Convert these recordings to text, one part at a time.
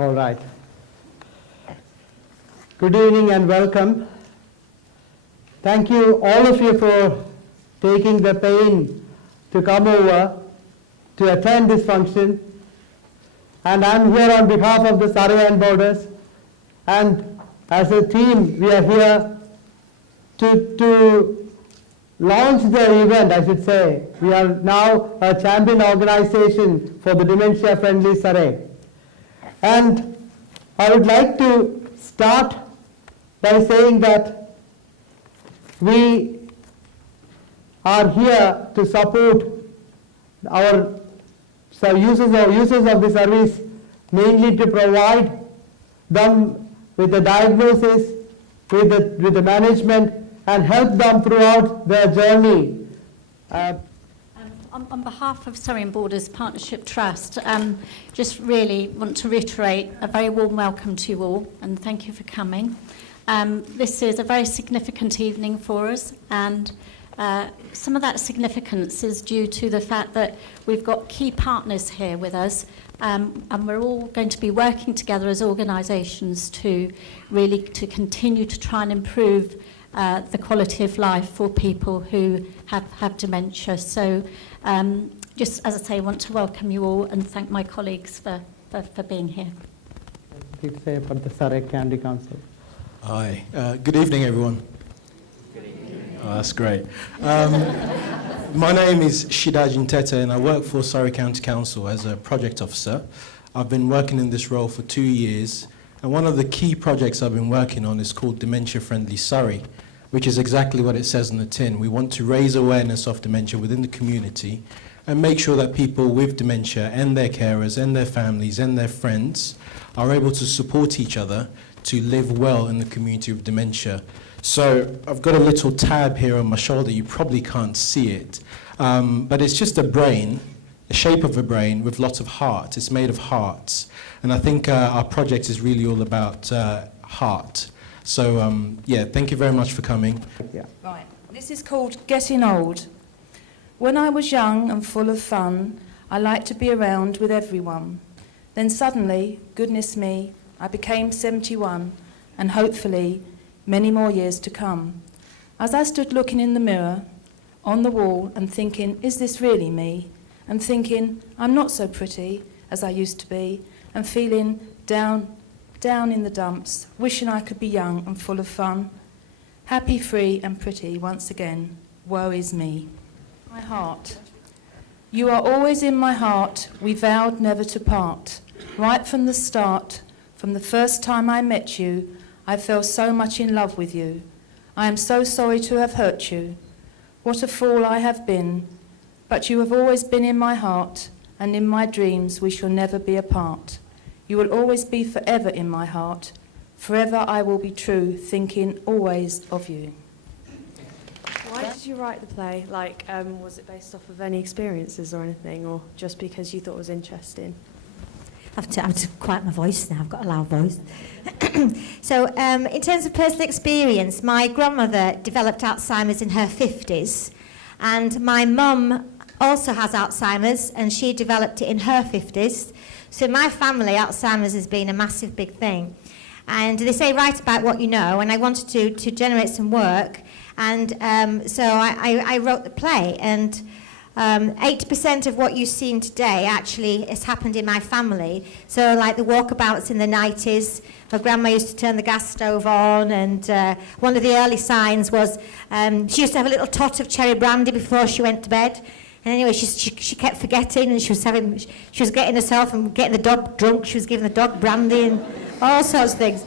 All right. Good evening and welcome. Thank you, all of you, for taking the pain to come over to attend this function. And I'm here on behalf of the Surrey and Borders. And as a team, we are here to launch the event, I should say. We are now a champion organization for the dementia-friendly Surrey. And I would like to start by saying that we are here to support our users of the service, mainly to provide them with the diagnosis, with the management, and help them throughout their journey. On behalf of Surrey and Borders Partnership Trust, just really want to reiterate a very warm welcome to you all, and thank you for coming. This is a very significant evening for us, and some of that significance is due to the fact that we've got key partners here with us, and we're all going to be working together as organisations to continue to try and improve the quality of life for people who have dementia. So just as I say, I want to welcome you all and thank my colleagues for being here. Please say about the Surrey County Council. Hi, good evening everyone. Good evening. Oh, that's great. My name is Shidaa Adjin-Tettey and I work for Surrey County Council as a project officer. I've been working in this role for 2 years, and one of the key projects I've been working on is called Dementia Friendly Surrey, which is exactly what it says on the tin. We want to raise awareness of dementia within the community and make sure that people with dementia and their carers and their families and their friends are able to support each other to live well in the community with dementia. So I've got a little tab here on my shoulder. You probably can't see it, but it's just a brain, the shape of a brain with lots of hearts. It's made of hearts. And I think our project is really all about heart. So, yeah, thank you very much for coming. Yeah. Right, this is called Getting Old. When I was young and full of fun, I liked to be around with everyone. Then suddenly, goodness me, I became 71, and hopefully many more years to come. As I stood looking in the mirror, on the wall, and thinking, is this really me? And thinking, I'm not so pretty as I used to be, and feeling down in the dumps, wishing I could be young and full of fun. Happy, free and pretty once again, woe is me. My heart. You are always in my heart, we vowed never to part. Right from the start, from the first time I met you, I fell so much in love with you. I am so sorry to have hurt you. What a fool I have been. But you have always been in my heart, and in my dreams we shall never be apart. You will always be forever in my heart. Forever I will be true, thinking always of you. Why did you write the play? Like, was it based off of any experiences or anything, or just because you thought it was interesting? I have to quiet my voice now, I've got a loud voice. So, in terms of personal experience, my grandmother developed Alzheimer's in her 50s, and my mum also has Alzheimer's, and she developed it in her 50s. So in my family, Alzheimer's has been a massive big thing. And they say write about what you know, and I wanted to generate some work, and so I wrote the play, and 80% of what you've seen today actually has happened in my family. So like the walkabouts in the 90s, my grandma used to turn the gas stove on, and one of the early signs was she used to have a little tot of cherry brandy before she went to bed. And anyway, she kept forgetting, and she was getting herself and getting the dog drunk. She was giving the dog brandy and all sorts of things.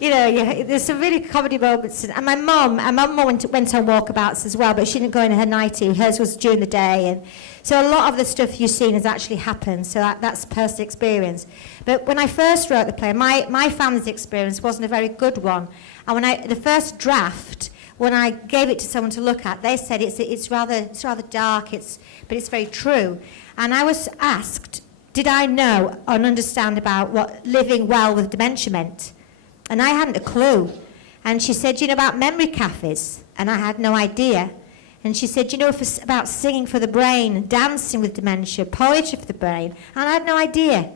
You know, there's some really comedy moments. And my mum went on walkabouts as well, but she didn't go in her nightie. Hers was during the day. And so a lot of the stuff you've seen has actually happened. So that's personal experience. But when I first wrote the play, my family's experience wasn't a very good one. And the first draft, when I gave it to someone to look at, they said it's rather dark, but it's very true. And I was asked, did I know and understand about what living well with dementia meant? And I hadn't a clue. And she said, you know about memory cafes? And I had no idea. And she said, you know about singing for the brain, dancing with dementia, poetry for the brain? And I had no idea.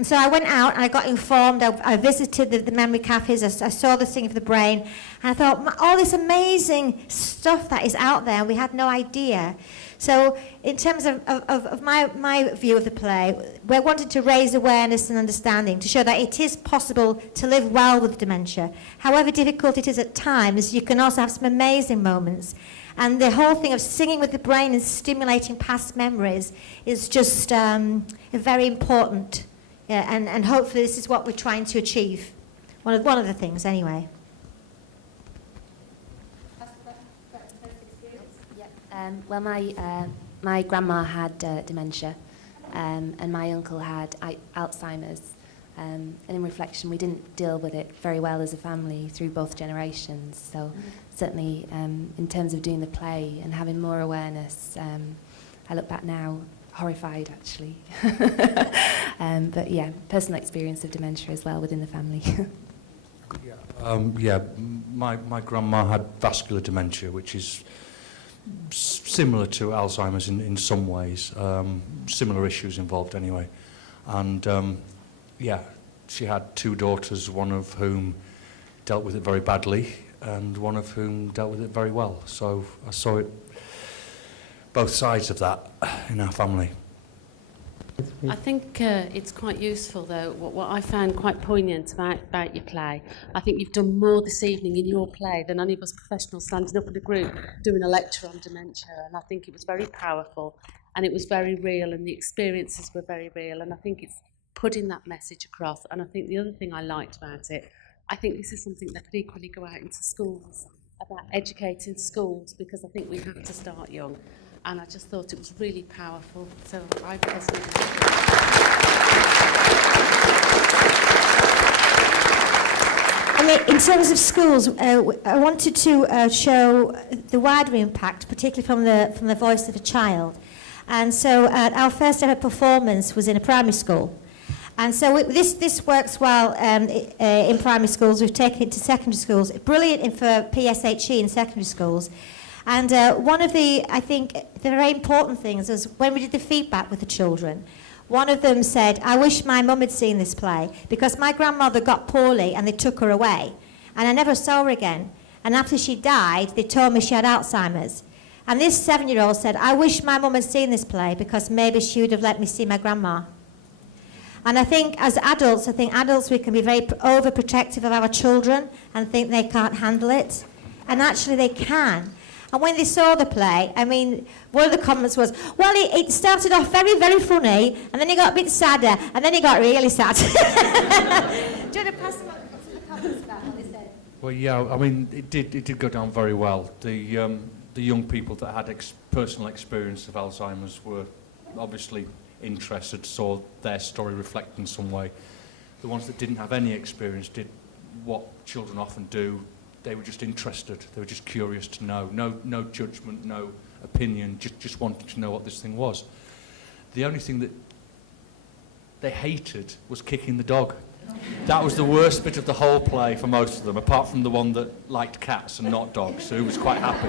And so I went out and I got informed. I visited the memory cafes. I saw this thing of the brain. And I thought, all this amazing stuff that is out there, and we had no idea. So in terms of my view of the play, we wanted to raise awareness and understanding to show that it is possible to live well with dementia. However difficult it is at times, you can also have some amazing moments. And the whole thing of singing with the brain and stimulating past memories is just very important. Yeah, and hopefully this is what we're trying to achieve. One of the things, anyway. Well, my grandma had dementia, and my uncle had Alzheimer's. And in reflection, we didn't deal with it very well as a family through both generations. So certainly, in terms of doing the play and having more awareness, I look back now horrified, actually. But yeah, personal experience of dementia as well within the family. My grandma had vascular dementia, which is similar to Alzheimer's in some ways. Similar issues involved anyway. And she had two daughters, one of whom dealt with it very badly and one of whom dealt with it very well. So I saw it, both sides of that in our family. I think it's quite useful, though, what I found quite poignant about your play. I think you've done more this evening in your play than any of us professionals standing up in a group doing a lecture on dementia, and I think it was very powerful and it was very real and the experiences were very real, and I think it's putting that message across. And I think the other thing I liked about it, I think this is something that could equally go out into schools, about educating schools, because I think we have to start young. And I just thought it was really powerful. So I personally... In terms of schools, I wanted to show the wider impact, particularly from the voice of a child. And so our first ever performance was in a primary school. And so this works well in primary schools. We've taken it to secondary schools. Brilliant for PSHE in secondary schools. And one of the, I think, the very important things is when we did the feedback with the children, one of them said, I wish my mum had seen this play because my grandmother got poorly and they took her away. And I never saw her again. And after she died, they told me she had Alzheimer's. And this 7-year-old said, I wish my mum had seen this play because maybe she would have let me see my grandma. And I think as adults, we can be very overprotective of our children and think they can't handle it. And actually they can. And when they saw the play, I mean, one of the comments was, well, it started off very, very funny, and then it got a bit sadder, and then it got really sad. Do you want to pass on some of the comments about what they said? Well, yeah, I mean, it did go down very well. The young people that had personal experience of Alzheimer's were obviously interested, saw their story reflected in some way. The ones that didn't have any experience did what children often do. They were just interested. They were just curious to know. No judgment, no opinion, just wanting to know what this thing was. The only thing that they hated was kicking the dog. That was the worst bit of the whole play for most of them, apart from the one that liked cats and not dogs, who was quite happy.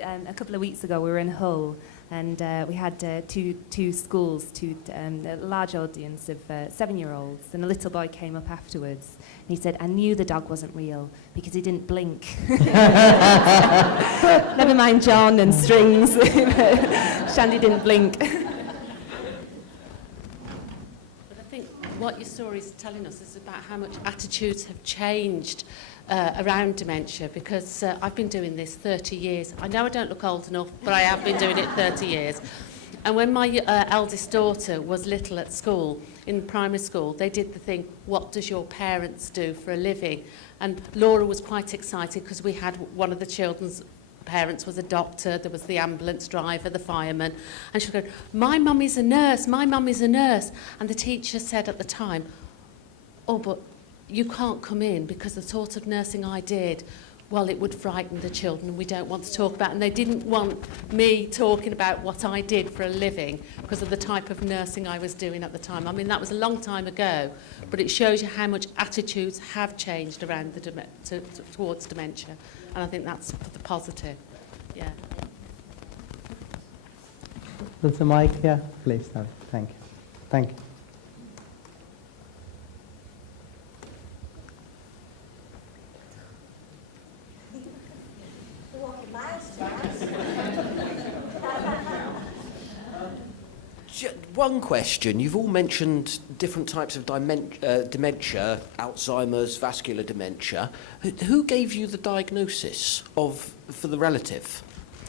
A couple of weeks ago, we were in Hull, and we had two schools, a large audience of 7-year-olds, and a little boy came up afterwards, and he said, I knew the dog wasn't real because he didn't blink. Never mind John and strings. Shandy didn't blink. But I think what your story is telling us is about how much attitudes have changed around dementia, because I've been doing this 30 years. I know I don't look old enough, but I have been doing it 30 years. And when my eldest daughter was little at school, in primary school, they did the thing, what does your parents do for a living? And Laura was quite excited because we had one of the children's parents was a doctor, there was the ambulance driver, the fireman, and she was going, my mum is a nurse, my mum is a nurse. And the teacher said at the time, oh, but you can't come in because the sort of nursing I did, well, it would frighten the children and we don't want to talk about it. And they didn't want me talking about what I did for a living because of the type of nursing I was doing at the time. I mean, that was a long time ago, but it shows you how much attitudes have changed around towards dementia. And I think that's the positive. Yeah. There's a mic here. Please, thank you. Thank you. One question. You've all mentioned different types of dementia, Alzheimer's, vascular dementia. Who gave you the diagnosis for the relative?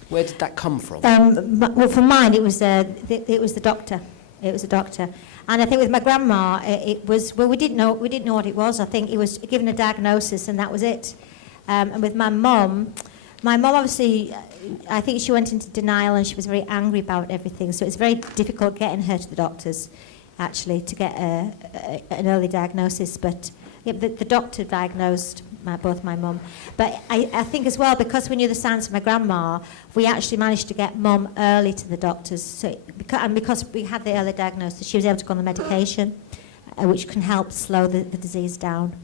Where did that come from? Well, for mine, it was the doctor. It was a doctor. And I think with my grandma, we didn't know what it was. I think it was given a diagnosis and that was it. And with my mum obviously, I think she went into denial and she was very angry about everything. So it's very difficult getting her to the doctors, actually, to get an early diagnosis. But yeah, the doctor diagnosed both my mum. But I think as well, because we knew the signs of my grandma, we actually managed to get mum early to the doctors. So, because we had the early diagnosis, she was able to go on the medication, which can help slow the disease down.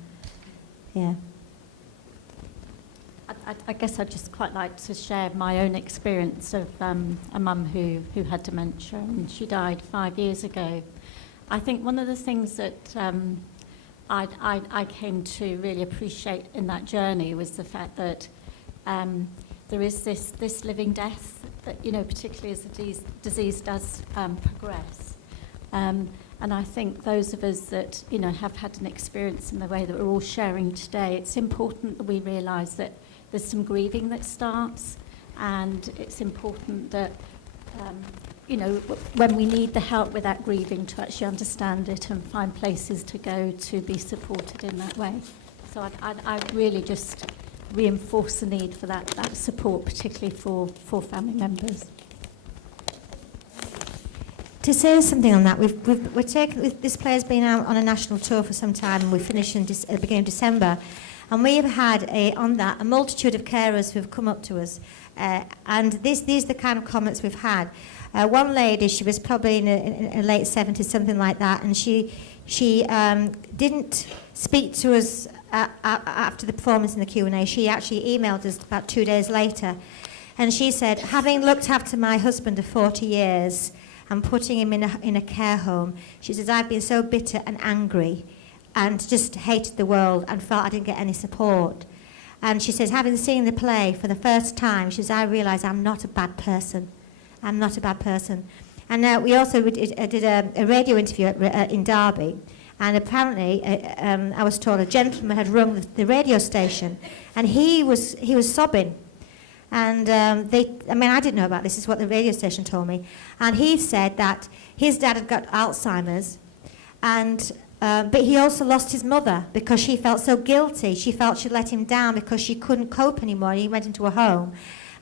Yeah. I guess I'd just quite like to share my own experience of a mum who had dementia, and she died 5 years ago. I think one of the things that I came to really appreciate in that journey was the fact that there is this living death that, you know, particularly as the disease does progress. And I think those of us that, you know, have had an experience in the way that we're all sharing today, it's important that we realise that there's some grieving that starts, and it's important that, you know, when we need the help with that grieving, to actually understand it and find places to go to be supported in that way. So I'd really just reinforce the need for that support, particularly for family members. To say something on that, this play's been out on a national tour for some time, and we finished at the beginning of December. And we have had a multitude of carers who have come up to us, and these are the kind of comments we've had. One lady, she was probably in her late 70s, something like that, and she didn't speak to us after the performance in the Q&A. She actually emailed us about 2 days later, and she said, having looked after my husband for 40 years and putting him in a care home, she says, I've been so bitter and angry and just hated the world and felt I didn't get any support. And she says, having seen the play for the first time, she says, I realise I'm not a bad person. I'm not a bad person. And we also did a radio interview in Derby, and apparently, I was told a gentleman had rung the radio station, and he was sobbing. And I didn't know about this. This is what the radio station told me. And he said that his dad had got Alzheimer's, and but he also lost his mother because she felt so guilty. She felt she'd let him down because she couldn't cope anymore. He went into a home.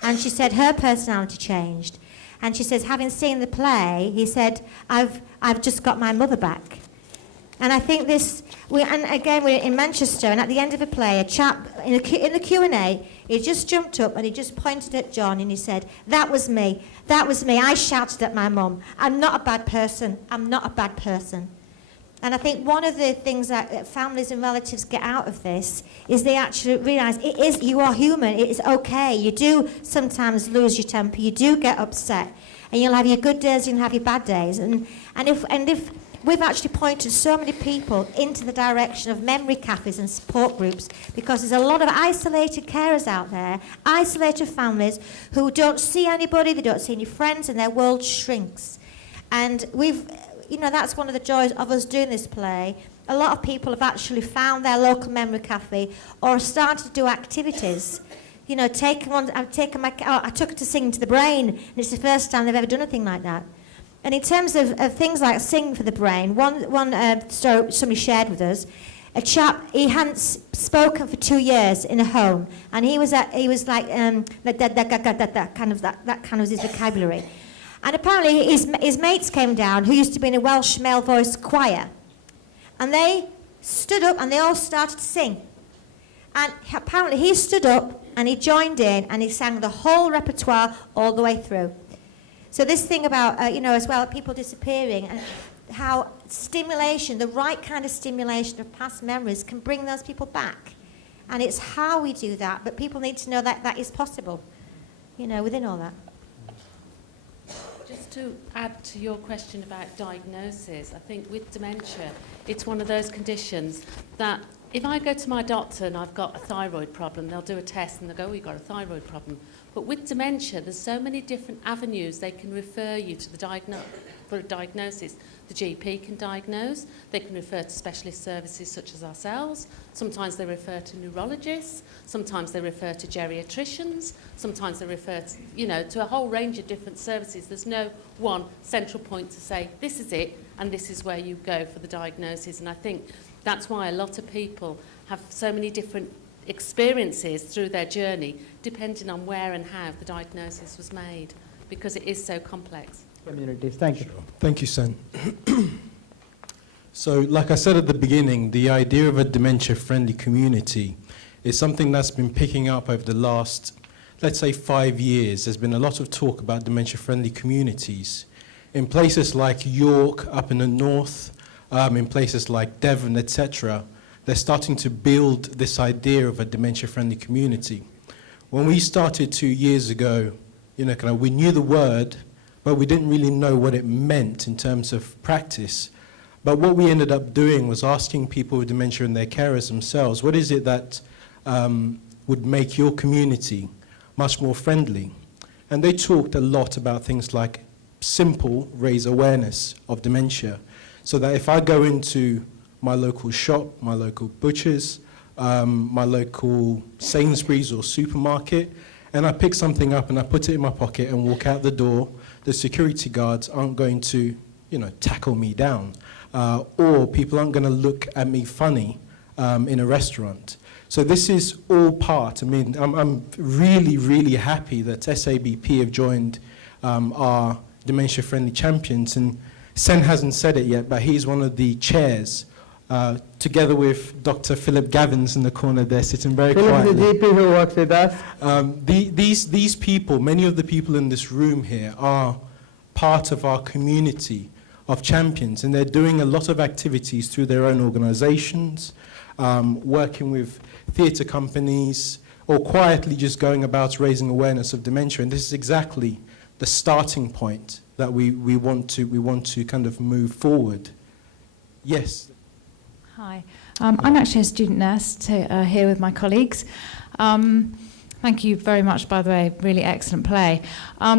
And she said her personality changed. And she says, having seen the play, he said, I've just got my mother back. And I think we're in Manchester, and at the end of the play, a chap in the Q&A, he just jumped up and he just pointed at John and he said, that was me. I shouted at my mum. I'm not a bad person. I'm not a bad person. And I think one of the things that families and relatives get out of this is they actually realise you are human. It is okay. You do sometimes lose your temper. You do get upset, and you'll have your good days and you'll have your bad days. And if we've actually pointed so many people into the direction of memory cafes and support groups, because there's a lot of isolated carers out there, isolated families who don't see anybody, they don't see any friends, and their world shrinks. And that's one of the joys of us doing this play. A lot of people have actually found their local memory cafe or started to do activities. I took her to Sing to the Brain, and it's the first time they've ever done anything like that. And in terms of things like Sing for the Brain, one story somebody shared with us, a chap, he hadn't spoken for 2 years in a home, and he was like that kind of his vocabulary. And apparently his mates came down who used to be in a Welsh male voice choir. And they stood up and they all started to sing. And apparently he stood up and he joined in and he sang the whole repertoire all the way through. So this thing about, as well, people disappearing and how stimulation, the right kind of stimulation of past memories can bring those people back. And it's how we do that, but people need to know that that is possible, within all that. Just to add to your question about diagnosis, I think with dementia, it's one of those conditions that if I go to my doctor and I've got a thyroid problem, they'll do a test and they'll go, oh, you've got a thyroid problem. But with dementia, there's so many different avenues they can refer you to for a diagnosis. The GP can diagnose, they can refer to specialist services such as ourselves, sometimes they refer to neurologists, sometimes they refer to geriatricians, sometimes they refer to, to a whole range of different services. There's no one central point to say, this is it, and this is where you go for the diagnosis. And I think that's why a lot of people have so many different experiences through their journey, depending on where and how the diagnosis was made, because it is so complex. Communities. Thank you. Sure. Thank you, Sen. So, like I said at the beginning, the idea of a dementia-friendly community is something that's been picking up over the last, let's say, 5 years. There's been a lot of talk about dementia-friendly communities. In places like York, up in the north, in places like Devon, etc., they're starting to build this idea of a dementia-friendly community. When we started 2 years ago, we knew the word, but we didn't really know what it meant in terms of practice. But what we ended up doing was asking people with dementia and their carers themselves, what is it that would make your community much more friendly? And they talked a lot about things like simple raise awareness of dementia, so that if I go into my local shop, my local butcher's, my local Sainsbury's or supermarket, and I pick something up and I put it in my pocket and walk out the door, the security guards aren't going to, tackle me down, or people aren't going to look at me funny in a restaurant. So this is all part. I'm really, really happy that SABP have joined our dementia-friendly champions, and Sen hasn't said it yet, but he's one of the chairs, together with Dr. Philip Gavins in the corner there, sitting very quietly. Philip, the GP who works with us. These people, many of the people in this room here, are part of our community of champions, and they're doing a lot of activities through their own organizations, working with theatre companies, or quietly just going about raising awareness of dementia. And this is exactly the starting point that we want to kind of move forward. Yes. Hi, I'm actually a student nurse here with my colleagues. Thank you very much, by the way, really excellent play.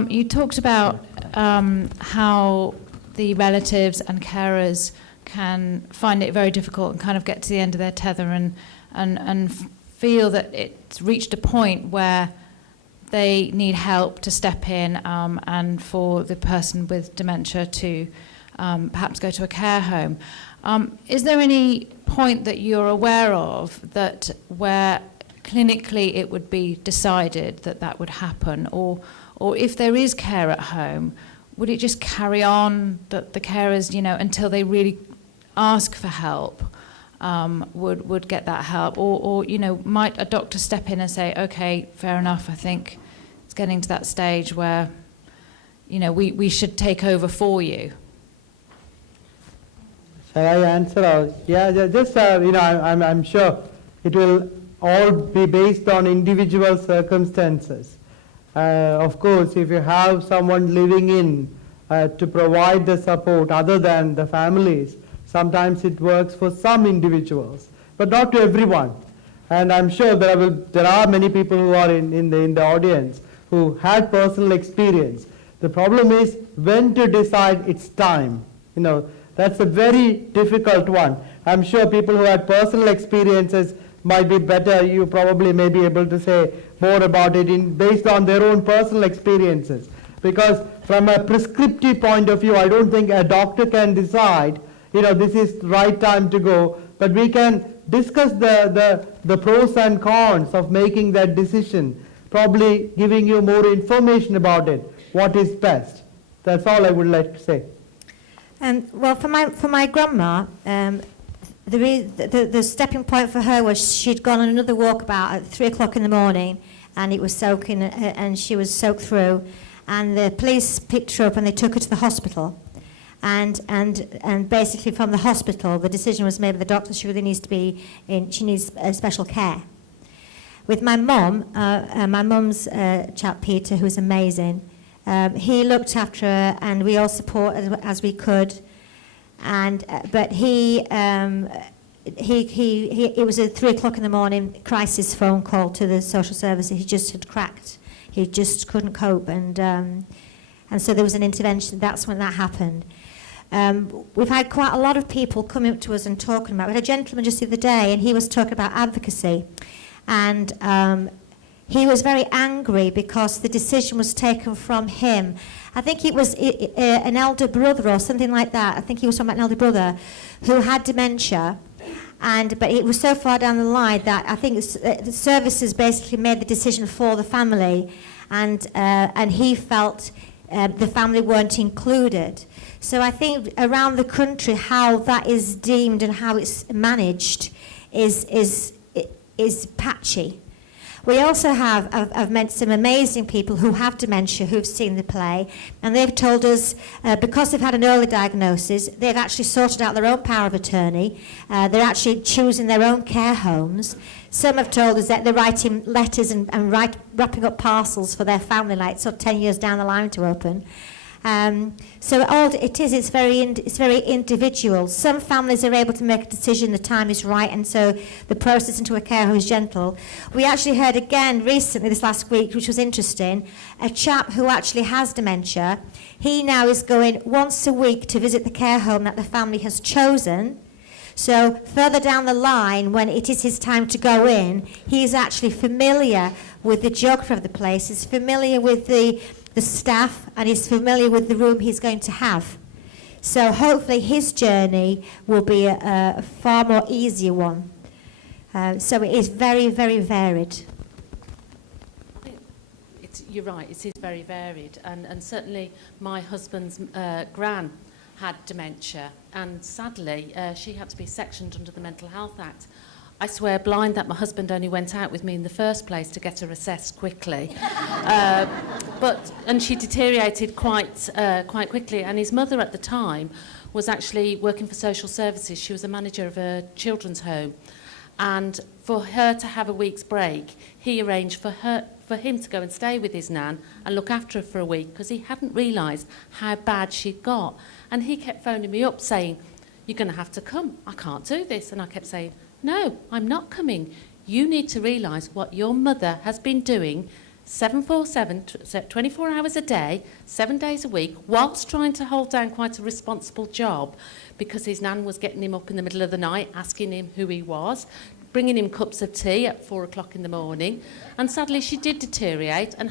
You talked about how the relatives and carers can find it very difficult and kind of get to the end of their tether and feel that it's reached a point where they need help to step in, and for the person with dementia to perhaps go to a care home. Is there any point that you're aware of that where clinically it would be decided that that would happen, or if there is care at home, would it just carry on that the carers, until they really ask for help, would get that help, or might a doctor step in and say, okay, fair enough, I think it's getting to that stage where we should take over for you? Shall I answer? Or, yeah, just, I'm sure it will all be based on individual circumstances. Of course, if you have someone living in to provide the support other than the families, sometimes it works for some individuals, but not to everyone. And I'm sure there are many people who are in the audience who had personal experience. The problem is when to decide it's time. That's a very difficult one. I'm sure people who had personal experiences might be better. You probably may be able to say more about it based on their own personal experiences. Because from a prescriptive point of view, I don't think a doctor can decide, this is the right time to go. But we can discuss the pros and cons of making that decision, probably giving you more information about it, what is best. That's all I would like to say. Well, for my grandma, the stepping point for her was she'd gone on another walk about at 3 o'clock in the morning, and it was soaking, and she was soaked through, and the police picked her up and they took her to the hospital, and basically from the hospital the decision was made by the doctor she really needs to be in, she needs special care. With my mum, my mum's chap Peter, who's amazing, He looked after her, and we all supported as we could. And but it was at 3 o'clock in the morning, crisis phone call to the social services. He just had cracked. He just couldn't cope, and so there was an intervention. That's when that happened. We've had quite a lot of people coming up to us and talking about. We had a gentleman just the other day, and he was talking about advocacy, and he was very angry because the decision was taken from him. I think it was an elder brother or something like that. I think he was talking about an elder brother who had dementia, but it was so far down the line that I think the services basically made the decision for the family, and he felt the family weren't included. So I think around the country, how that is deemed and how it's managed is patchy. We also I've met some amazing people who have dementia who've seen the play, and they've told us because they've had an early diagnosis, they've actually sorted out their own power of attorney. They're actually choosing their own care homes. Some have told us that they're writing letters and wrapping up parcels for their family, like sort of 10 years down the line to open. So it's very individual. Some families are able to make a decision, the time is right, and so the process into a care home is gentle. We actually heard again recently, this last week, which was interesting, a chap who actually has dementia. He now is going once a week to visit the care home that the family has chosen. So further down the line, when it is his time to go in, he's actually familiar with the geography of the place, he's familiar with the staff, and he's familiar with the room he's going to have. So hopefully his journey will be a far more easier one. So it is very, very varied. I think you're right, it is very varied. And certainly my husband's gran had dementia, and sadly she had to be sectioned under the Mental Health Act. I swear blind that my husband only went out with me in the first place to get her assessed quickly. And she deteriorated quite quickly, and his mother at the time was actually working for social services. She was a manager of a children's home, and for her to have a week's break, he arranged for him to go and stay with his nan and look after her for a week, because he hadn't realised how bad she'd got. And he kept phoning me up saying, "You're going to have to come, I can't do this." And I kept saying, "No, I'm not coming. You need to realise what your mother has been doing 7/7, 24 hours a day, 7 days a week, whilst trying to hold down quite a responsible job, because his nan was getting him up in the middle of the night, asking him who he was, bringing him cups of tea at 4 o'clock in the morning. And sadly, she did deteriorate and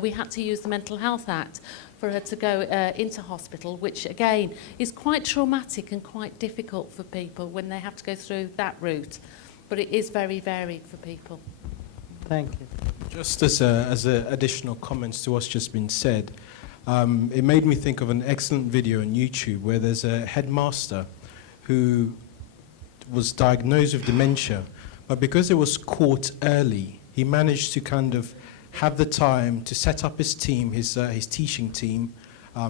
we had to use the Mental Health Act for her to go into hospital, which again is quite traumatic and quite difficult for people when they have to go through that route. But it is very varied for people. Thank you. Just as additional comments to what's just been said, it made me think of an excellent video on YouTube where there's a headmaster who was diagnosed with dementia, but because it was caught early, he managed to kind of have the time to set up his team, his teaching team,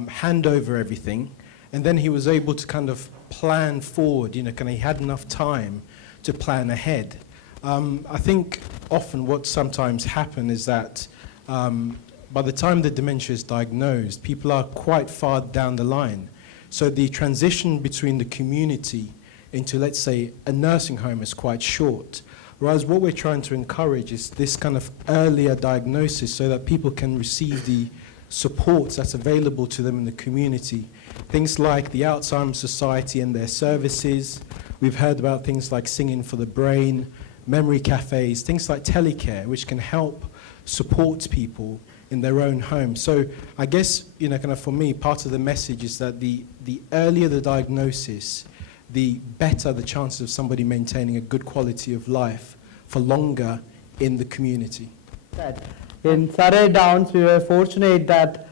hand over everything, and then he was able to kind of plan forward, he had enough time to plan ahead. I think often what sometimes happens is that by the time the dementia is diagnosed, people are quite far down the line. So the transition between the community into, let's say, a nursing home is quite short. Whereas what we're trying to encourage is this kind of earlier diagnosis so that people can receive the support that's available to them in the community. Things like the Alzheimer's Society and their services. We've heard about things like Singing for the Brain, memory cafes, things like telecare, which can help support people in their own home. So I guess, kind of for me, part of the message is that the earlier the diagnosis, the better the chances of somebody maintaining a good quality of life for longer in the community. In Surrey Downs, we were fortunate that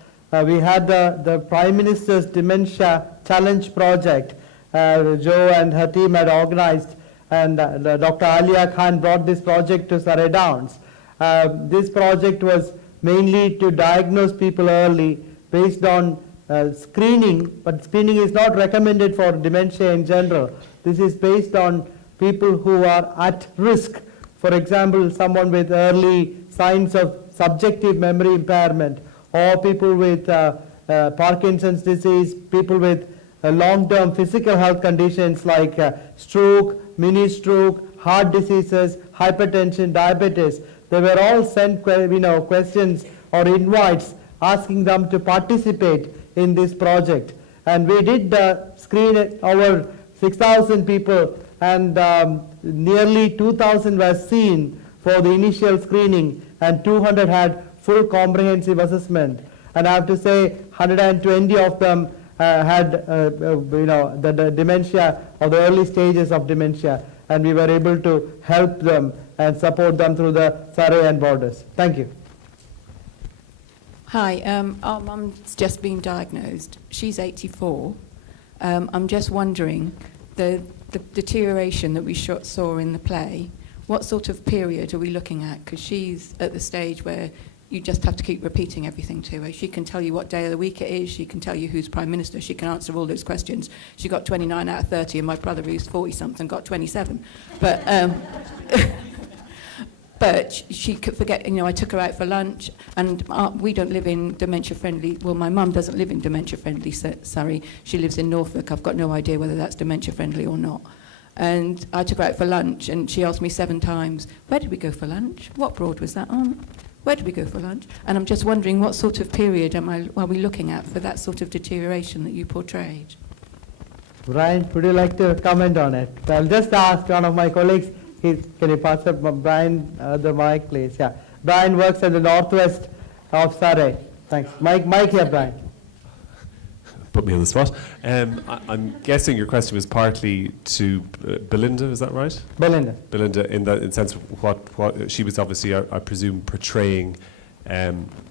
we had the Prime Minister's Dementia Challenge project. Jo and her team had organized, and Dr. Alia Khan brought this project to Surrey Downs. This project was mainly to diagnose people early based on screening, but screening is not recommended for dementia in general. This is based on people who are at risk. For example, someone with early signs of subjective memory impairment, or people with Parkinson's disease, people with long-term physical health conditions like stroke, mini stroke, heart diseases, hypertension, diabetes. They were all sent questions or invites asking them to participate in this project. And we did screen over 6,000 people, and nearly 2,000 were seen for the initial screening, and 200 had full comprehensive assessment. And I have to say 120 of them had the dementia or the early stages of dementia, and we were able to help them and support them through the Surrey and borders. Thank you. Hi, our mum's just been diagnosed. She's 84. I'm just wondering, the deterioration that we saw in the play, what sort of period are we looking at? Because she's at the stage where you just have to keep repeating everything to her. She can tell you what day of the week it is. She can tell you who's Prime Minister. She can answer all those questions. She got 29 out of 30, and my brother, who's 40-something, got 27. But but she could forget, I took her out for lunch, and we don't live in dementia-friendly, well, my mum doesn't live in dementia-friendly Surrey. She lives in Norfolk. I've got no idea whether that's dementia-friendly or not. And I took her out for lunch, and she asked me 7 times, where did we go for lunch? What broad was that on? Where did we go for lunch? And I'm just wondering, what sort of period are we looking at for that sort of deterioration that you portrayed? Brian, would you like to comment on it? I'll just ask one of my colleagues. Can you pass up Brian the mic, please? Yeah. Brian works at the northwest of Surrey. Thanks. Mike here, Brian. Put me on the spot. I'm guessing your question was partly to Belinda, is that right? Belinda. Belinda, in the sense of what she was obviously, I presume, portraying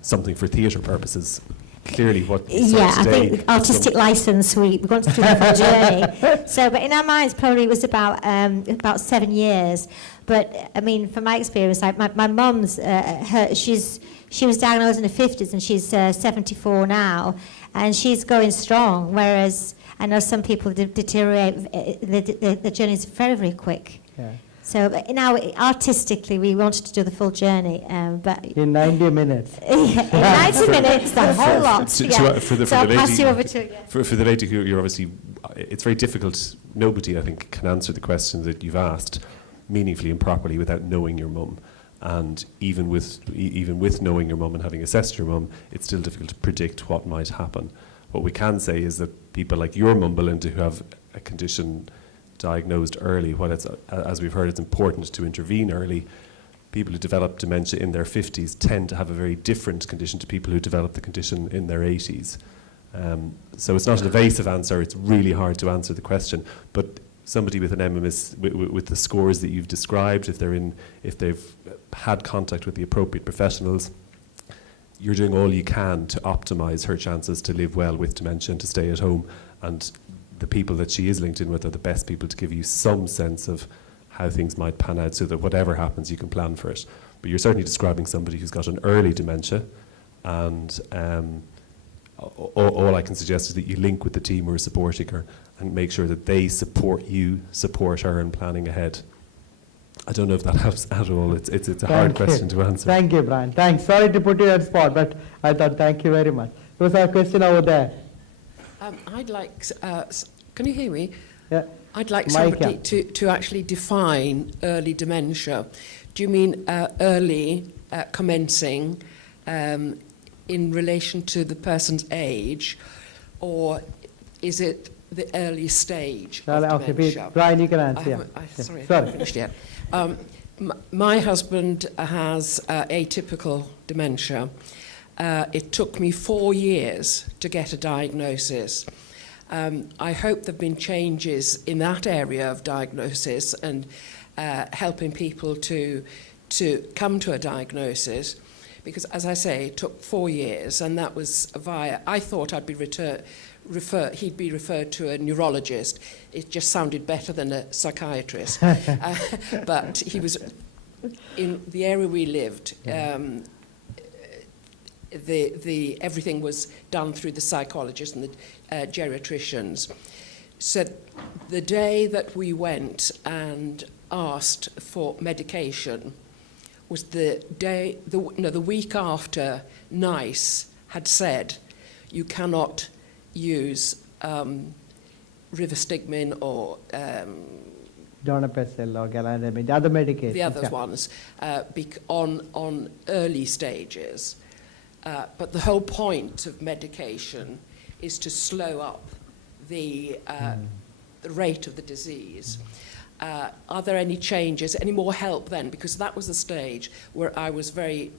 something for theatre purposes. Clearly, what you said I today, think artistic license. We wanted to do the full journey. So, but in our minds, probably it was about 7 years. But I mean, from my experience, like my mum's, she was diagnosed in her 50s, and she's 74 now, and she's going strong. Whereas I know some people deteriorate. The journey is very, very quick. Yeah. So artistically, we wanted to do the full journey, but in 90 minutes. in 90 minutes, the whole lot. For I'll pass you over to. For the lady who you're obviously, it's very difficult. Nobody, I think, can answer the question that you've asked meaningfully and properly without knowing your mum. And even with knowing your mum and having assessed your mum, it's still difficult to predict what might happen. What we can say is that people like your mum, Belinda, who have a condition diagnosed early, as we've heard, it's important to intervene early. People who develop dementia in their 50s tend to have a very different condition to people who develop the condition in their 80s. So it's not an evasive answer, it's really hard to answer the question. But somebody with an MMS, with the scores that you've described, if they've had contact with the appropriate professionals, you're doing all you can to optimise her chances to live well with dementia and to stay at home. And the people that she is linked in with are the best people to give you some sense of how things might pan out, so that whatever happens, you can plan for it. But you're certainly describing somebody who's got an early dementia, and all I can suggest is that you link with the team who are supporting her and make sure that they support you, support her in planning ahead. I don't know if that helps at all. It's a hard question to answer. Thank you, Brian. Thanks. Sorry to put you on the spot, but I thought thank you very much. There was a question over there. I'd like, can you hear me? Yeah. I'd like somebody to actually define early dementia. Do you mean early commencing in relation to the person's age, or is it the early stage of dementia? Brian, you can answer. Sorry, I haven't finished yet. My husband has atypical dementia. It took me 4 years to get a diagnosis. I hope there have been changes in that area of diagnosis and helping people to come to a diagnosis, because, as I say, it took 4 years, and that was via, I thought I'd be he'd be referred to a neurologist. It just sounded better than a psychiatrist. But he was, in the area we lived, everything was done through the psychologists and the geriatricians. So the day that we went and asked for medication was the week after NICE had said you cannot use rivastigmine or Donepezil or galantamine, the other medications. the other yeah. ones on early stages. But the whole point of medication is to slow up the rate of the disease. Are there any changes, any more help then? Because that was the stage where I was very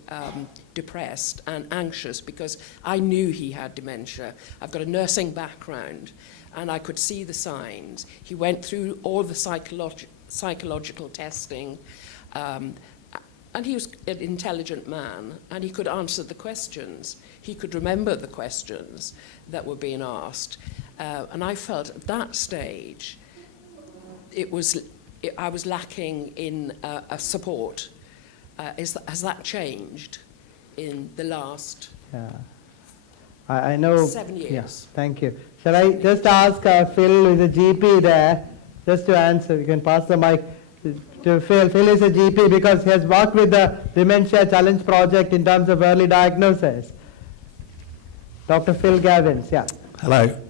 depressed and anxious because I knew he had dementia. I've got a nursing background and I could see the signs. He went through all the psychological testing and he was an intelligent man and he could answer the questions. He could remember the questions that were being asked. And I felt at that stage I was lacking in a support. Has that changed in the last I know. 7 years? Yeah, thank you. Shall I just ask Phil, who is a GP there, just to answer? You can pass the mic to Phil. Phil is a GP because he has worked with the Dementia Challenge Project in terms of early diagnosis. Dr. Phil Gavins, yeah. Hello.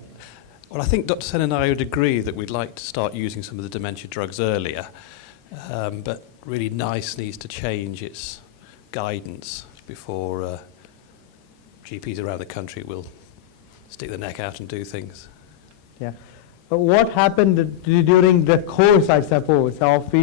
Well, I think Dr. Sen and I would agree that we'd like to start using some of the dementia drugs earlier, but really NICE needs to change its guidance before GPs around the country will stick their neck out and do things. Yeah. But what happened during the course, I suppose, of,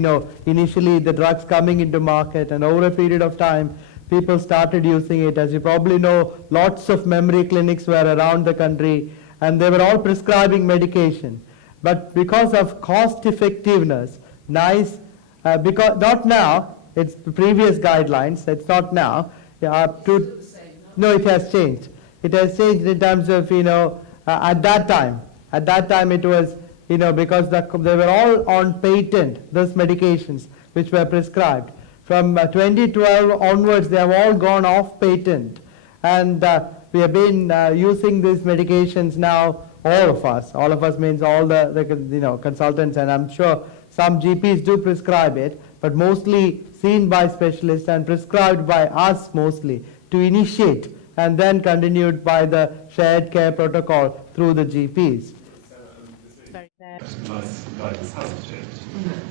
initially the drugs coming into market and over a period of time, people started using it. As you probably know, lots of memory clinics were around the country and they were all prescribing medication. But because of cost effectiveness, NICE, because not now, it's the previous guidelines, it's not now. No, it has changed. It has changed in terms of, at that time it was, because they were all on patent, those medications which were prescribed. From 2012 onwards, they have all gone off patent. And we have been using these medications now, all of us means all the consultants, and I'm sure some GPs do prescribe it, but mostly seen by specialists and prescribed by us mostly to initiate and then continued by the shared care protocol through the GPs. Guidance hasn't changed.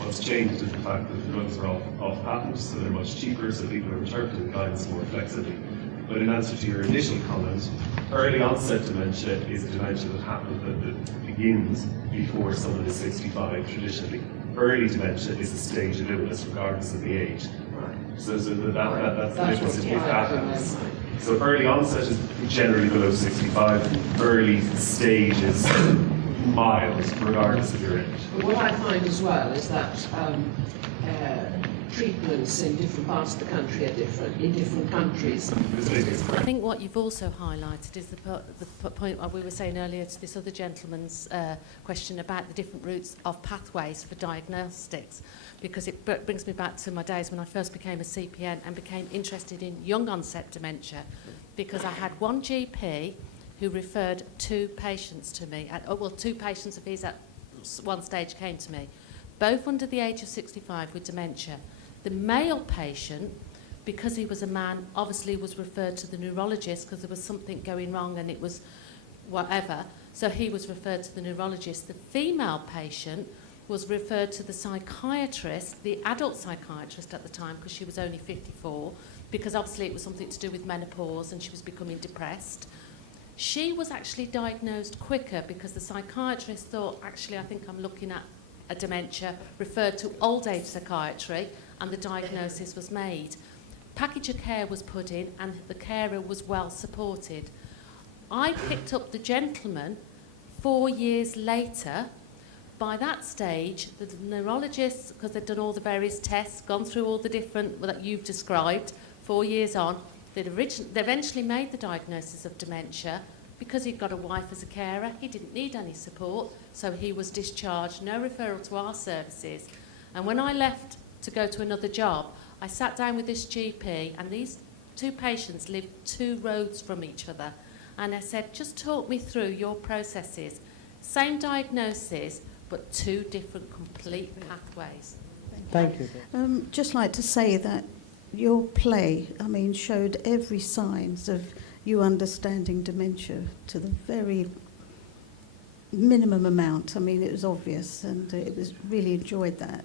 What's changed is the fact that the drugs are off patent, so they're much cheaper, so people are interpreting guidance more flexibly. But in answer to your initial comment, early onset dementia is a dementia that begins before someone is 65 traditionally. Early dementia is a stage of illness regardless of the age. So that's the difference in what happens. So early onset is generally below 65, early stage is mild regardless of your age. But what I find as well is that treatments in different parts of the country are different in different countries. I think what you've also highlighted is the point we were saying earlier to this other gentleman's question about the different routes of pathways for diagnostics, because it brings me back to my days when I first became a CPN and became interested in young onset dementia, because I had one GP who referred two patients to me, two patients of his at one stage came to me, both under the age of 65 with dementia. The male patient, because he was a man, obviously was referred to the neurologist because there was something going wrong and it was whatever, so he was referred to the neurologist. The female patient was referred to the psychiatrist, the adult psychiatrist at the time, because she was only 54, because obviously it was something to do with menopause and she was becoming depressed. She was actually diagnosed quicker because the psychiatrist thought, actually, I think I'm looking at a dementia, referred to old age psychiatry, and the diagnosis was made. Package of care was put in and the carer was well supported. I picked up the gentleman 4 years later. By that stage, the neurologists, because they'd done all the various tests, gone through all the different that you've described, 4 years on, they eventually made the diagnosis of dementia. Because he'd got a wife as a carer, he didn't need any support, so he was discharged, no referral to our services. And when I left to go to another job, I sat down with this GP, and these two patients lived 2 roads from each other. And I said, just talk me through your processes. Same diagnosis, but 2 different complete pathways. Thank you. Just like to say that your play, showed every signs of you understanding dementia to the very minimum amount. I mean, it was obvious, and it was really enjoyed that.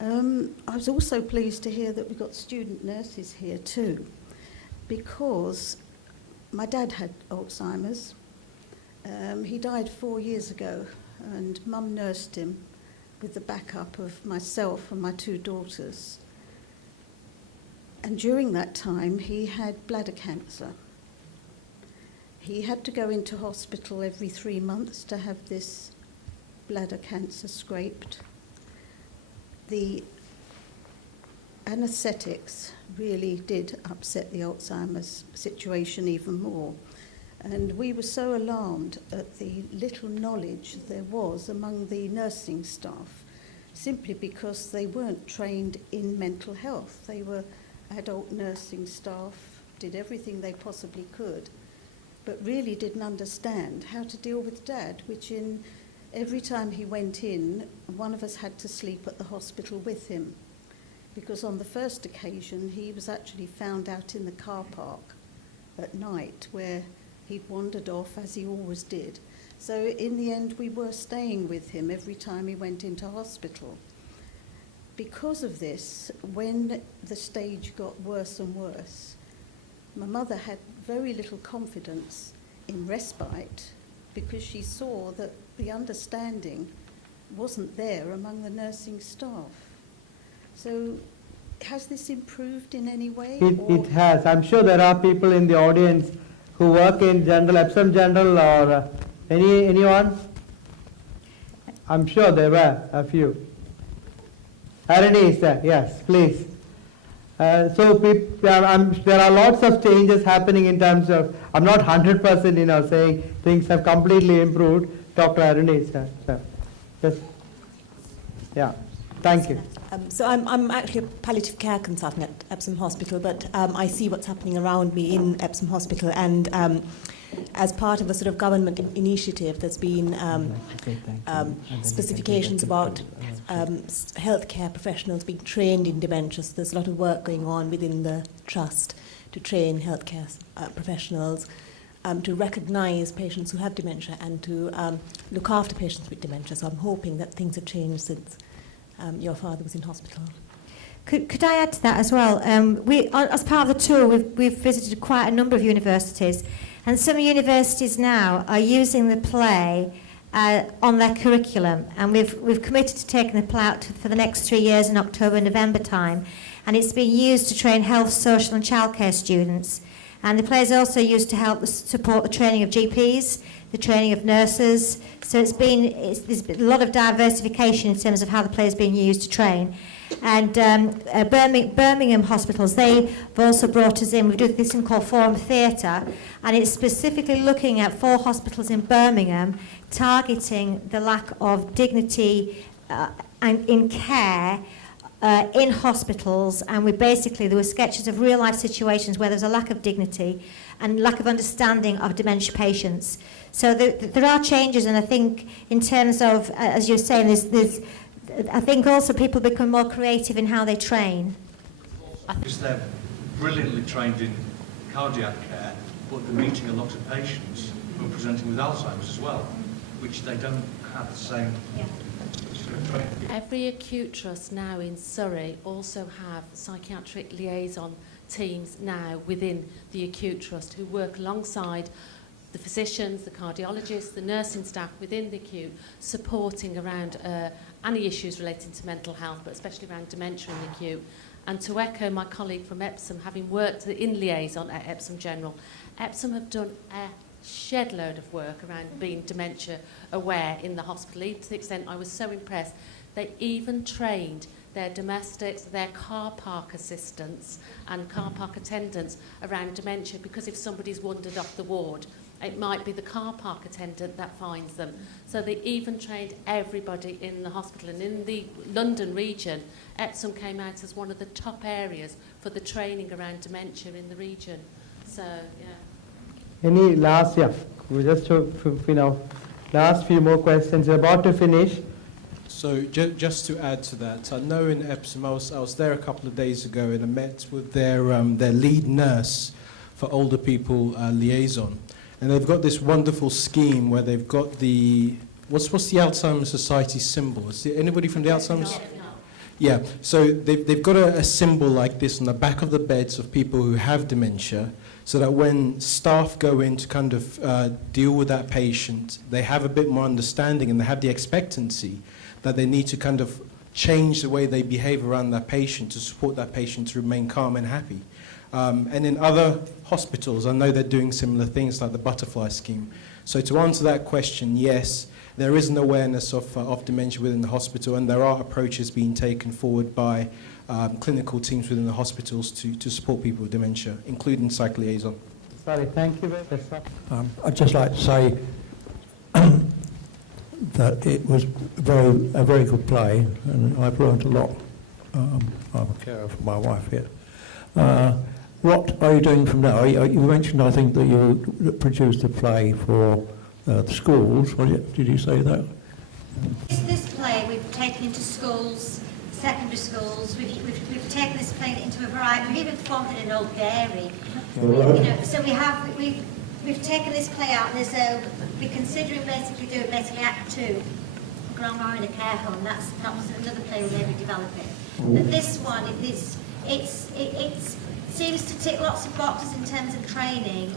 I was also pleased to hear that we got student nurses here too, because my dad had Alzheimer's. He died 4 years ago, and Mum nursed him with the backup of myself and my 2 daughters. And during that time, he had bladder cancer. He had to go into hospital every 3 months to have this bladder cancer scraped. The anaesthetics really did upset the Alzheimer's situation even more. And we were so alarmed at the little knowledge there was among the nursing staff, simply because they weren't trained in mental health. They were adult nursing staff, did everything they possibly could, but really didn't understand how to deal with Dad, which every time he went in, one of us had to sleep at the hospital with him, because on the first occasion he was actually found out in the car park at night, where he'd wandered off, as he always did. So in the end, we were staying with him every time he went into hospital. Because of this, when the stage got worse and worse, my mother had very little confidence in respite, because she saw that the understanding wasn't there among the nursing staff. So has this improved in any way? It has. I'm sure there are people in the audience who work in general, Epsom General, or anyone? I'm sure there were a few. Arani is there, yes, please. So there are lots of changes happening in terms of, I'm not 100% saying things have completely improved. Dr. Arani is there. So, yes. Yeah, thank you. So I'm actually a palliative care consultant at Epsom Hospital, but I see what's happening around me in Epsom Hospital, and as part of a sort of government initiative, there's been specifications about healthcare professionals being trained in dementia. So there's a lot of work going on within the trust to train healthcare professionals to recognise patients who have dementia and to look after patients with dementia. So I'm hoping that things have changed since your father was in hospital. Could I add to that as well? As part of the tour, we've visited quite a number of universities, and some universities now are using the play on their curriculum, and we've committed to taking the play out for the next 3 years in October and November time, and it's being used to train health, social and childcare students. And the play is also used to help support the training of GPs, the training of nurses. So there's been a lot of diversification in terms of how the play is being used to train. And Birmingham hospitals, they've also brought us in. We do this thing called Forum Theatre, and it's specifically looking at 4 hospitals in Birmingham, targeting the lack of dignity and in care in hospitals. And there were sketches of real life situations where there's a lack of dignity and lack of understanding of dementia patients. So there are changes, and I think in terms of, as you're saying, I think also people become more creative in how they train. Because they're brilliantly trained in cardiac care, but they're meeting a lot of patients who are presenting with Alzheimer's as well, which they don't have the same sort of training. Every acute trust now in Surrey also have psychiatric liaison teams now within the acute trust who work alongside the physicians, the cardiologists, the nursing staff within the acute, supporting around any issues relating to mental health, but especially around dementia in the acute. And to echo my colleague from Epsom, having worked in liaison at Epsom General, Epsom have done a shed load of work around being dementia aware in the hospital, even to the extent I was so impressed. They even trained their domestics, their car park assistants and car park attendants around dementia, because if somebody's wandered off the ward, it might be the car park attendant that finds them. So they even trained everybody in the hospital. And in the London region, Epsom came out as one of the top areas for the training around dementia in the region. So, yeah. Any last, we just last few more questions. We're about to finish. So just to add to that, I know in Epsom, I was there a couple of days ago, and I met with their lead nurse for older people liaison. And they've got this wonderful scheme where they've got the, what's the Alzheimer's Society symbol? Is there anybody from the Alzheimer's? Yeah, so they've got a symbol like this on the back of the beds of people who have dementia, so that when staff go in to kind of deal with that patient, they have a bit more understanding and they have the expectancy that they need to kind of change the way they behave around that patient to support that patient to remain calm and happy. And in other hospitals, I know they're doing similar things like the butterfly scheme. So to answer that question, yes, there is an awareness of dementia within the hospital, and there are approaches being taken forward by clinical teams within the hospitals to support people with dementia, including psych liaison. Sorry, thank you very much. I'd just like to say that it was a very good play, and I've learned a lot. I'm a carer for my wife here. What are you doing from now? You mentioned, I think, that you produced a play for the schools. Did you say that? This play we've taken into schools, secondary schools. We've taken this play into a variety. We've even performed it in Old Dairy. So we've taken this play out, and we're considering doing Act 2, Grandma in a Care Home. That was another play we may be developing. But this one, it seems to tick lots of boxes in terms of training,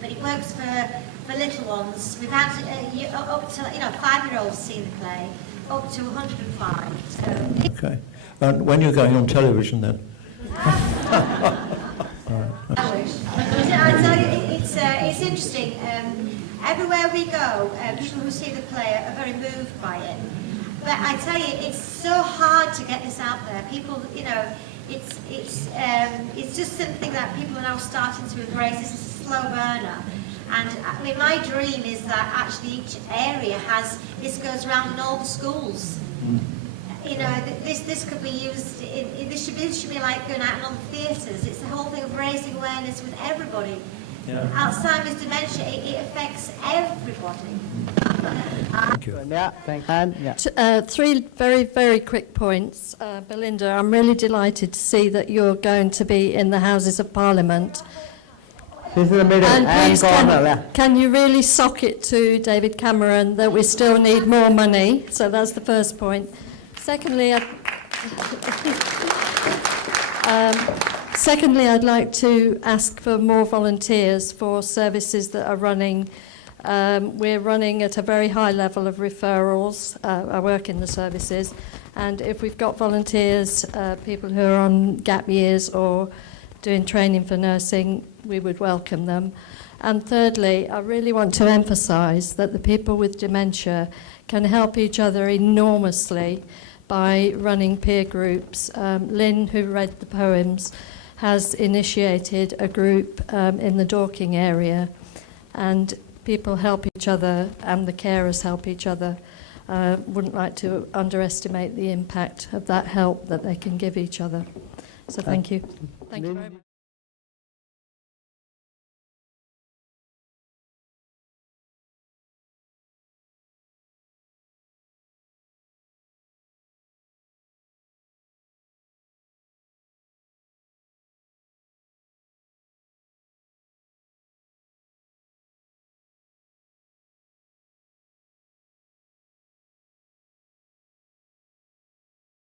but it works for little ones. We've had up to 5-year-olds seen the play, up to 105. So. Okay. And when you're going on television, then? I wish. I tell you, it's interesting. Everywhere we go, people who see the play are very moved by it. But I tell you, it's so hard to get this out there. People, it's just something that people are now starting to embrace. It's a slow burner. And I mean, my dream is that actually each area this goes around in all the schools. This could be used, this should be like going out in all the theatres. It's the whole thing of raising awareness with everybody. Yeah. Alzheimer's dementia, it affects everybody. Thank you. Yeah, thank you. Yeah. 3 very, very quick points. Belinda, I'm really delighted to see that you're going to be in the Houses of Parliament. This is the middle And please, corner. can you really sock it to David Cameron that we still need more money? So that's the first point. Secondly, I'd like to ask for more volunteers for services that are running. We're running at a very high level of referrals. I work in the services, and if we've got volunteers, people who are on gap years or doing training for nursing, we would welcome them. And thirdly, I really want to emphasise that the people with dementia can help each other enormously by running peer groups. Lynn, who read the poems, has initiated a group in the Dorking area, and people help each other and the carers help each other. Wouldn't like to underestimate the impact of that help that they can give each other. So thank you. Thank you very much.